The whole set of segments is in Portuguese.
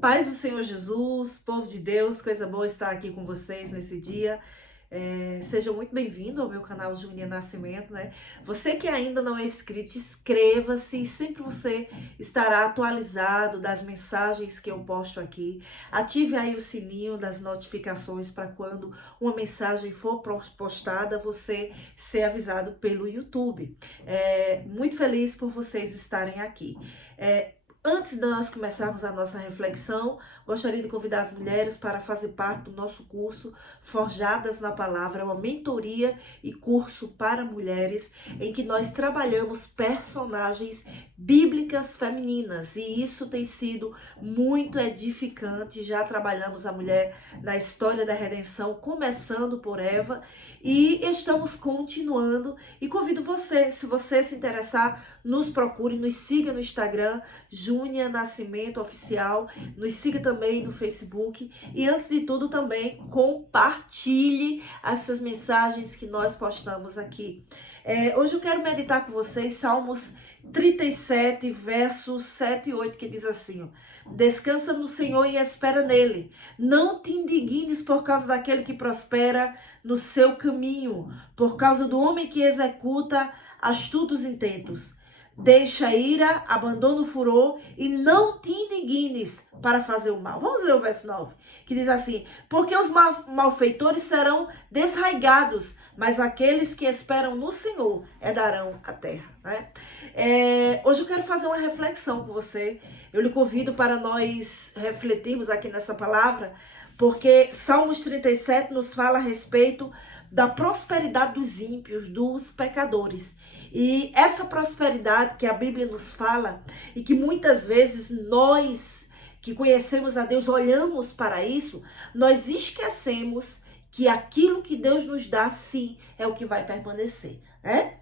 Paz do Senhor Jesus, povo de Deus, coisa boa estar aqui com vocês nesse dia. Sejam muito bem-vindos ao meu canal Júnia Nascimento, né? Você que ainda não é inscrito, inscreva-se, sempre você estará atualizado das mensagens que eu posto aqui. Ative aí o sininho das notificações para quando uma mensagem for postada, você ser avisado pelo YouTube. Muito feliz por vocês estarem aqui. Antes de nós começarmos a nossa reflexão, gostaria de convidar as mulheres para fazer parte do nosso curso Forjadas na Palavra, uma mentoria e curso para mulheres em que nós trabalhamos personagens bíblicas femininas e isso tem sido muito edificante. Já trabalhamos a mulher na história da redenção, começando por Eva, e estamos continuando. E convido você, se você se interessar, nos procure, nos siga no Instagram, Júnia Nascimento Oficial, nos siga também no Facebook e antes de tudo também compartilhe essas mensagens que nós postamos aqui. Hoje eu quero meditar com vocês Salmos 37, versos 7 e 8, que diz assim, ó: descansa no Senhor e espera nele. Não te indignes por causa daquele que prospera no seu caminho, por causa do homem que executa astutos intentos. Deixa a ira, abandona o furor e não te indignes para fazer o mal. Vamos ler o verso 9, que diz assim: porque os malfeitores serão desraigados, mas aqueles que esperam no Senhor herdarão a terra. Né? Hoje eu quero fazer uma reflexão com você. Eu lhe convido para nós refletirmos aqui nessa palavra, porque Salmos 37 nos fala a respeito da prosperidade dos ímpios, dos pecadores. E essa prosperidade que a Bíblia nos fala e que muitas vezes nós que conhecemos a Deus olhamos para isso, nós esquecemos que aquilo que Deus nos dá, sim, é o que vai permanecer, né?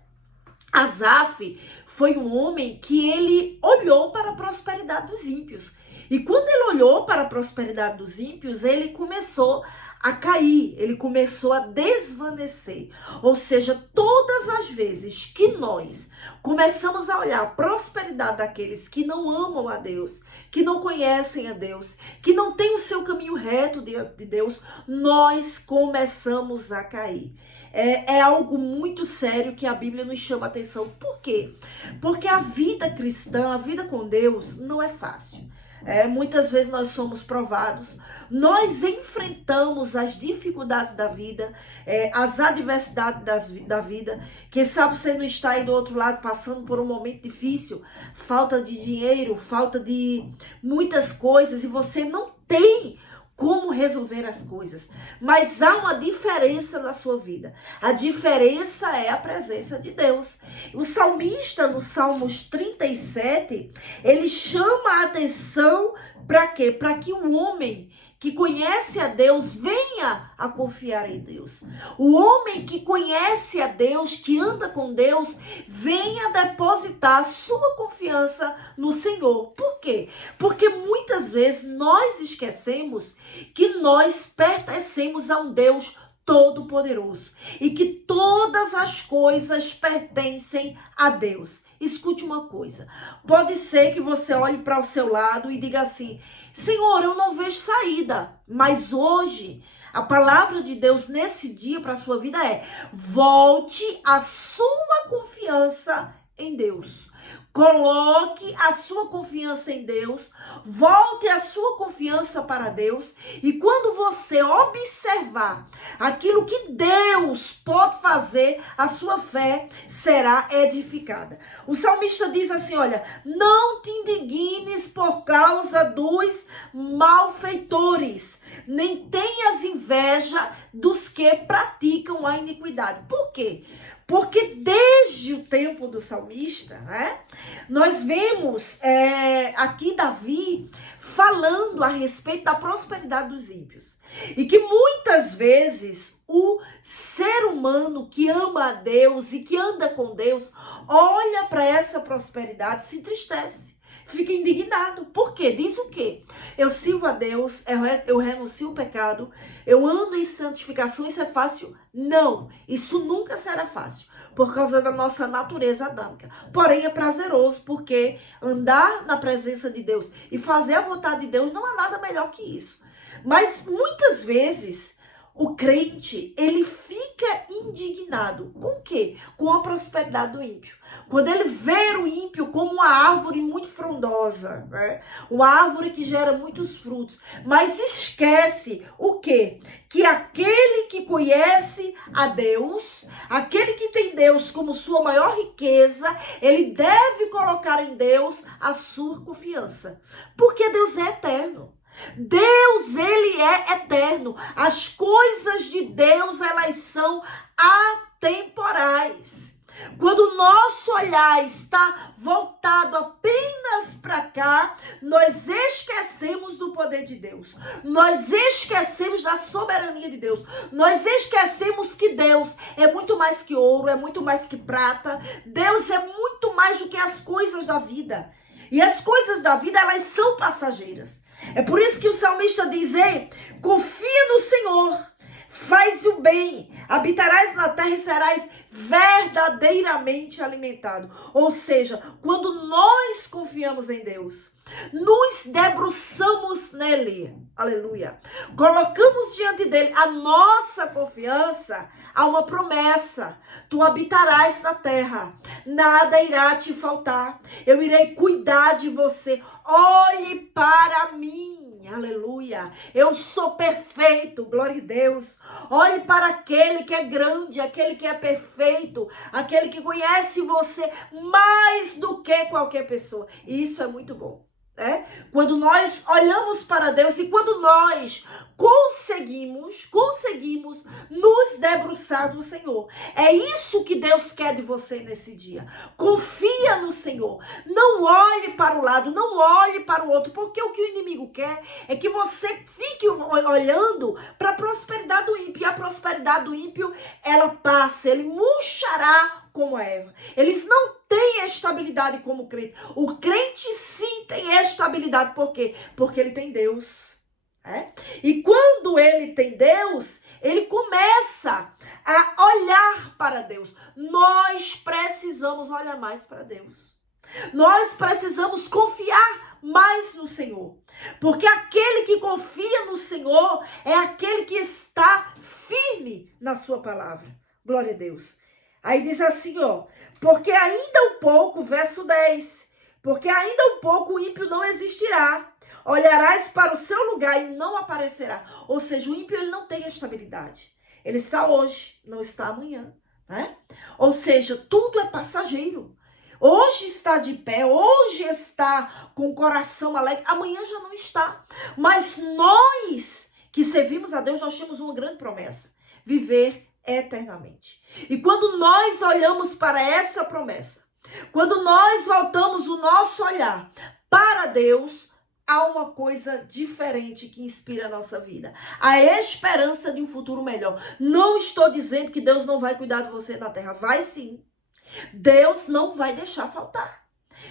Asaf foi um homem que ele olhou para a prosperidade dos ímpios. E quando ele olhou para a prosperidade dos ímpios, ele começou a cair, ele começou a desvanecer. Ou seja, todas as vezes que nós começamos a olhar a prosperidade daqueles que não amam a Deus, que não conhecem a Deus, que não têm o seu caminho reto diante de Deus, nós começamos a cair. É algo muito sério que a Bíblia nos chama a atenção. Por quê? Porque a vida cristã, a vida com Deus, não é fácil. Muitas vezes nós somos provados, nós enfrentamos as dificuldades da vida, as adversidades da vida. Quem sabe você não está aí do outro lado passando por um momento difícil, falta de dinheiro, falta de muitas coisas e você não tem como resolver as coisas, mas há uma diferença na sua vida. A diferença é a presença de Deus. O salmista, no Salmos 37, ele chama a atenção para quê? Para que o homem que conhece a Deus venha a confiar em Deus. O homem que conhece a Deus, que anda com Deus, venha depositar sua confiança no Senhor. Por quê? Porque muitas vezes nós esquecemos que nós pertencemos a um Deus Todo-Poderoso e que todas as coisas pertencem a Deus. Escute uma coisa, pode ser que você olhe para o seu lado e diga assim: Senhor, eu não vejo saída, mas hoje a palavra de Deus nesse dia para a sua vida é: volte a sua confiança em Deus. Coloque a sua confiança em Deus, volte a sua confiança para Deus, e quando você observar aquilo que Deus pode fazer, a sua fé será edificada. O salmista diz assim, olha: não te indignes por causa dos malfeitores, nem tenhas inveja dos que praticam a iniquidade. Por quê? Porque desde o tempo do salmista, né, nós vemos aqui Davi falando a respeito da prosperidade dos ímpios. E que muitas vezes o ser humano que ama a Deus e que anda com Deus, olha para essa prosperidade e se entristece. Fica indignado. Por quê? Diz o quê? Eu sirvo a Deus, eu renuncio o pecado, eu ando em santificação, isso é fácil? Não, isso nunca será fácil. por causa da nossa natureza adâmica. Porém, é prazeroso, porque andar na presença de Deus e fazer a vontade de Deus não há nada melhor que isso. Mas muitas vezes o crente, ele fica indignado. Com o quê? Com a prosperidade do ímpio. Quando ele vê o ímpio como uma árvore muito frondosa, né? Uma árvore que gera muitos frutos. Mas esquece o quê? Que aquele que conhece a Deus, aquele que tem Deus como sua maior riqueza, ele deve colocar em Deus a sua confiança. Porque Deus é eterno. Deus, ele é eterno. As coisas de Deus, elas são atemporais. Quando o nosso olhar está voltado apenas para cá, nós esquecemos do poder de Deus. Nós esquecemos da soberania de Deus. Nós esquecemos que Deus é muito mais que ouro, é muito mais que prata. Deus é muito mais do que as coisas da vida. E as coisas da vida, elas são passageiras. É por isso que o salmista diz: ei, confia no Senhor, faz o bem, habitarás na terra e serás verdadeiramente alimentado. Ou seja, quando nós confiamos em Deus, nos debruçamos nele, aleluia, colocamos diante dele a nossa confiança, há uma promessa: tu habitarás na terra, nada irá te faltar, eu irei cuidar de você, olhe para mim, aleluia, eu sou perfeito, glória a Deus. Olhe para aquele que é grande, aquele que é perfeito, aquele que conhece você mais do que qualquer pessoa. E isso é muito bom. Quando nós olhamos para Deus e quando nós conseguimos nos debruçar no Senhor. É isso que Deus quer de você nesse dia. Confia no Senhor. Não olhe para o lado, não olhe para o outro, porque o que o inimigo quer é que você fique olhando para a prosperidade do ímpio. E a prosperidade do ímpio, ela passa, ele murchará como a Eva. Eles não têm estabilidade como o crente. O crente sim tem estabilidade. Por quê? Porque ele tem Deus. E quando ele tem Deus, ele começa a olhar para Deus. Nós precisamos olhar mais para Deus. Nós precisamos confiar mais no Senhor. Porque aquele que confia no Senhor é aquele que está firme na sua palavra. Glória a Deus. Aí diz assim, porque ainda um pouco, verso 10, porque ainda um pouco o ímpio não existirá. Olharás para o seu lugar e não aparecerá. Ou seja, o ímpio, ele não tem estabilidade. Ele está hoje, não está amanhã. Ou seja, tudo é passageiro. Hoje está de pé, hoje está com o coração alegre, amanhã já não está. Mas nós que servimos a Deus, nós temos uma grande promessa: viver eternamente. E quando nós olhamos para essa promessa, quando nós voltamos o nosso olhar para Deus, há uma coisa diferente que inspira a nossa vida: a esperança de um futuro melhor. Não estou dizendo que Deus não vai cuidar de você na terra, vai sim. Deus não vai deixar faltar.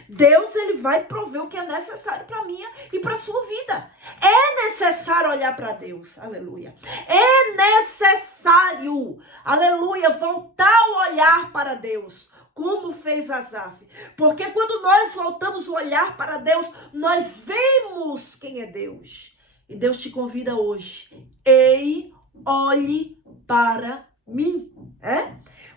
Deus, ele vai prover o que é necessário para a minha e para a sua vida. É necessário olhar para Deus, aleluia. É necessário, aleluia, voltar o olhar para Deus, como fez Asaf. Porque quando nós voltamos o olhar para Deus, nós vemos quem é Deus. E Deus te convida hoje: ei, olhe para mim.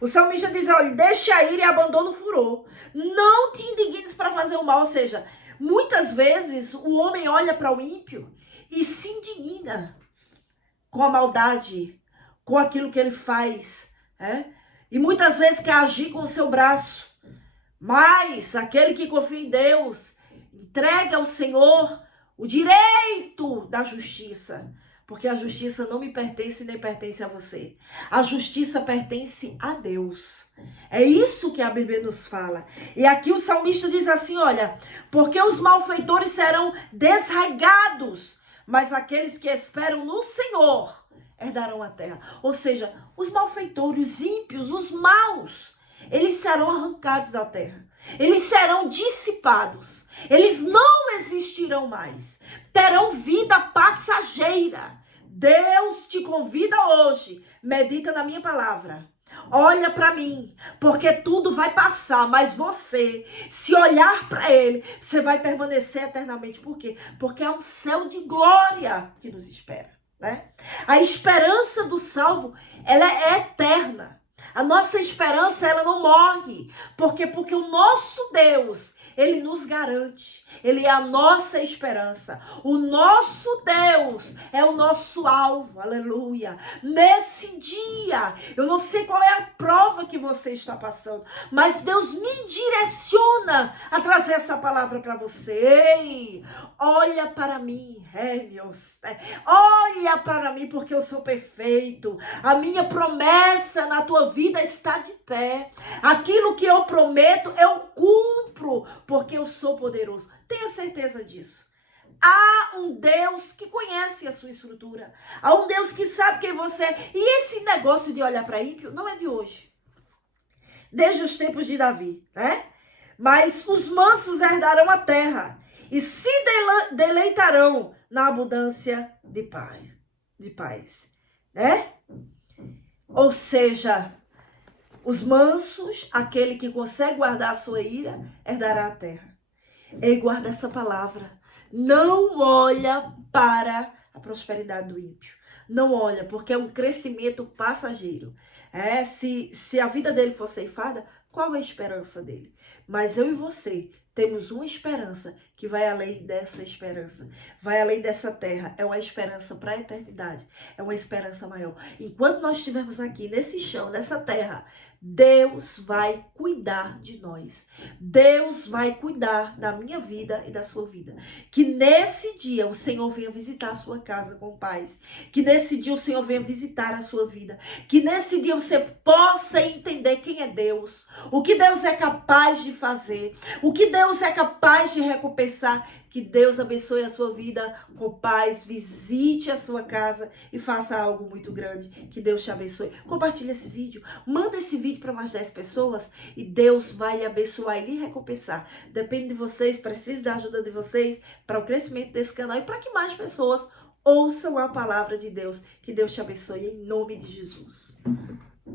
O salmista diz: olha, deixa ir e abandona o furor. Não te indignes para fazer o mal. Ou seja, muitas vezes o homem olha para o ímpio e se indigna com a maldade, com aquilo que ele faz. E muitas vezes quer agir com o seu braço. Mas aquele que confia em Deus entrega ao Senhor o direito da justiça. Porque a justiça não me pertence nem pertence a você. A justiça pertence a Deus. É isso que a Bíblia nos fala. E aqui o salmista diz assim, olha: porque os malfeitores serão desraigados, mas aqueles que esperam no Senhor herdarão a terra. Ou seja, os malfeitores, os ímpios, os maus, eles serão arrancados da terra. Eles serão dissipados. Eles não existirão mais. Terão vida passageira. Deus te convida hoje. Medita na minha palavra. Olha para mim, porque tudo vai passar, mas você, se olhar para ele, você vai permanecer eternamente. Por quê? Porque é um céu de glória que nos espera, né? A esperança do salvo, ela é eterna. A nossa esperança, ela não morre. Por quê? Porque o nosso Deus, ele nos garante. Ele é a nossa esperança. O nosso Deus é o nosso alvo. Aleluia. Nesse dia, eu não sei qual é a prova que você está passando, mas Deus me direciona a trazer essa palavra para você. Ei, olha para mim, Deus. Olha para mim, porque eu sou perfeito. A minha promessa na tua vida está de pé. Aquilo que eu prometo, eu cumpro, porque eu sou poderoso. Tenha certeza disso. Há um Deus que conhece a sua estrutura. Há um Deus que sabe quem você é. E esse negócio de olhar para ímpio não é de hoje. Desde os tempos de Davi, né? Mas os mansos herdarão a terra e se deleitarão na abundância de paz, né? Ou seja, os mansos, aquele que consegue guardar a sua ira, herdará a terra. Ei, guarda essa palavra. Não olha para a prosperidade do ímpio. Não olha, porque é um crescimento passageiro. Se a vida dele for ceifada, qual é a esperança dele? Mas eu e você temos uma esperança que vai além dessa esperança. Vai além dessa terra. É uma esperança para a eternidade. É uma esperança maior. Enquanto nós estivermos aqui, nesse chão, nessa terra, Deus vai cuidar de nós. Deus vai cuidar da minha vida e da sua vida. Que nesse dia o Senhor venha visitar a sua casa com paz. Que nesse dia o Senhor venha visitar a sua vida. Que nesse dia você possa entender quem é Deus. O que Deus é capaz de fazer. O que Deus é capaz de recompensar. Que Deus abençoe a sua vida com paz, visite a sua casa e faça algo muito grande. Que Deus te abençoe. Compartilhe esse vídeo, manda esse vídeo para mais 10 pessoas e Deus vai lhe abençoar e lhe recompensar. Depende de vocês, preciso da ajuda de vocês para o crescimento desse canal e para que mais pessoas ouçam a palavra de Deus. Que Deus te abençoe em nome de Jesus.